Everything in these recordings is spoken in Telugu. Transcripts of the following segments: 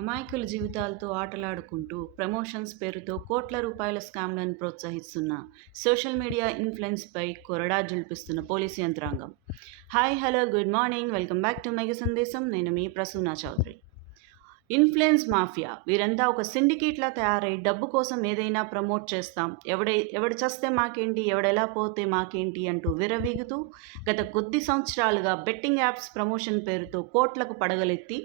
అమాయకుల జీవితాలతో ఆటలాడుకుంటూ ప్రమోషన్స్ పేరుతో కోట్ల రూపాయల స్కామ్లను ప్రోత్సహిస్తున్న సోషల్ మీడియా ఇన్ఫ్లుయెన్స్పై కొరడా జుల్పిస్తున్న పోలీసు యంత్రాంగం. Hi hello good morning welcome back to mega సందేశం నేను మీ ప్రసూనా చౌదరి. ఇన్ఫ్లుయెన్స్ మాఫియా వీరంతా ఒక సిండికేట్లా తయారై డబ్బు కోసం ఏదైనా ప్రమోట్ చేస్తాం. ఎవడై ఎవడు చస్తే మాకేంటి ఎవడెలా పోతే మాకేంటి అంటూ విరవీగుతూ గత కొద్ది సంవత్సరాలుగా బెట్టింగ్ యాప్స్ ప్రమోషన్ పేరుతో కోట్లకు పడగలెత్తి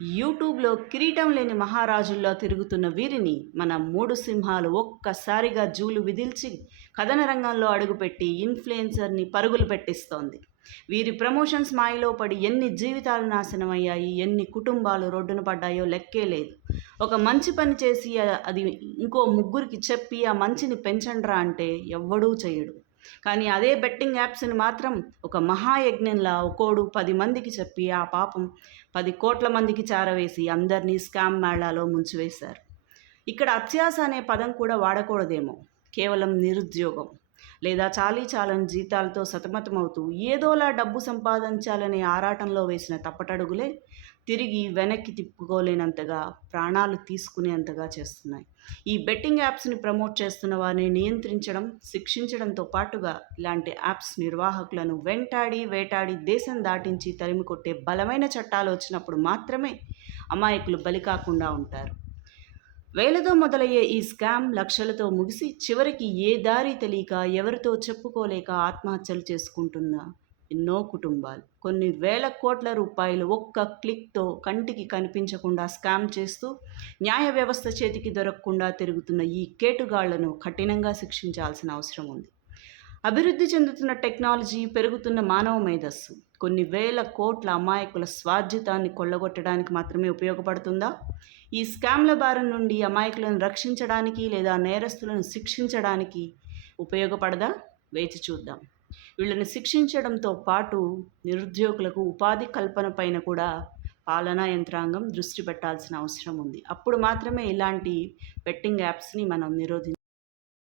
యూట్యూబ్లో కిరీటం లేని మహారాజుల్లో తిరుగుతున్న వీరిని మన మూడు సింహాలు ఒక్కసారిగా జూలు విధిల్చి కథన రంగంలో అడుగుపెట్టి ఇన్ఫ్లుయెన్సర్ని పరుగులు పెట్టిస్తోంది. వీరి ప్రమోషన్స్ మాయలో పడి ఎన్ని జీవితాలు నాశనమయ్యాయి ఎన్ని కుటుంబాలు రోడ్డున పడ్డాయో లెక్కే లేదు. ఒక మంచి పని చేసి అది ఇంకో ముగ్గురికి చెప్పి ఆ మంచిని పెంచండ్రా అంటే ఎవ్వడూ చేయడు. కానీ అదే బెట్టింగ్ యాప్స్ని మాత్రం ఒక మహాయజ్ఞంలా ఒకోడు పది మందికి చెప్పి ఆ పాపం పది కోట్ల మందికి చారవేసి అందరినీ స్కామ్ మేళాలో ముంచివేశారు. ఇక్కడ అత్యాస అనే పదం కూడా వాడకూడదేమో. కేవలం నిరుద్యోగం. లేదా చాలీ చాలని జీతాలతో సతమతమవుతూ ఏదోలా డబ్బు సంపాదించాలనే ఆరాటంలో వేసిన తప్పటడుగులే తిరిగి వెనక్కి తిప్పుకోలేనంతగా ప్రాణాలు తీసుకునేంతగా చేస్తున్నాయి. ఈ బెట్టింగ్ యాప్స్ని ప్రమోట్ చేస్తున్న వారిని నియంత్రించడం శిక్షించడంతో పాటుగా ఇలాంటి యాప్స్ నిర్వాహకులను వెంటాడి వేటాడి దేశం దాటించి తరిమి కొట్టే బలమైన చట్టాలు వచ్చినప్పుడు మాత్రమే అమాయకులు బలి కాకుండా ఉంటారు. వేలతో మొదలయ్యే ఈ స్కామ్ లక్షలతో ముగిసి చివరికి ఏ దారి తెలియక ఎవరితో చెప్పుకోలేక ఆత్మహత్యలు చేసుకుంటుందా? ఎన్నో కుటుంబాలు. కొన్ని వేల కోట్ల రూపాయలు ఒక్క క్లిక్తో కంటికి కనిపించకుండా స్కామ్ చేస్తూ న్యాయ వ్యవస్థ చేతికి దొరకకుండా తిరుగుతున్న ఈ కేటుగాళ్ళను కఠినంగా శిక్షించాల్సిన అవసరం ఉంది. అభివృద్ధి చెందుతున్న టెక్నాలజీ పెరుగుతున్న మానవ మేధస్సు. కొన్ని వేల కోట్ల అమాయకుల స్వాధ్యతాన్ని కొల్లగొట్టడానికి మాత్రమే ఉపయోగపడుతుందా? ఈ స్కామ్ల బారి నుండి అమాయకులను రక్షించడానికి లేదా నేరస్తులను శిక్షించడానికి ఉపయోగపడదా? వేచి చూద్దాం. వీళ్ళని శిక్షించడంతో పాటు నిరుద్యోగులకు ఉపాధి కల్పన పైన కూడా పాలనా యంత్రాంగం దృష్టి పెట్టాల్సిన అవసరం ఉంది. అప్పుడు మాత్రమే ఇలాంటి బెట్టింగ్ యాప్స్ని మనం నిరోధి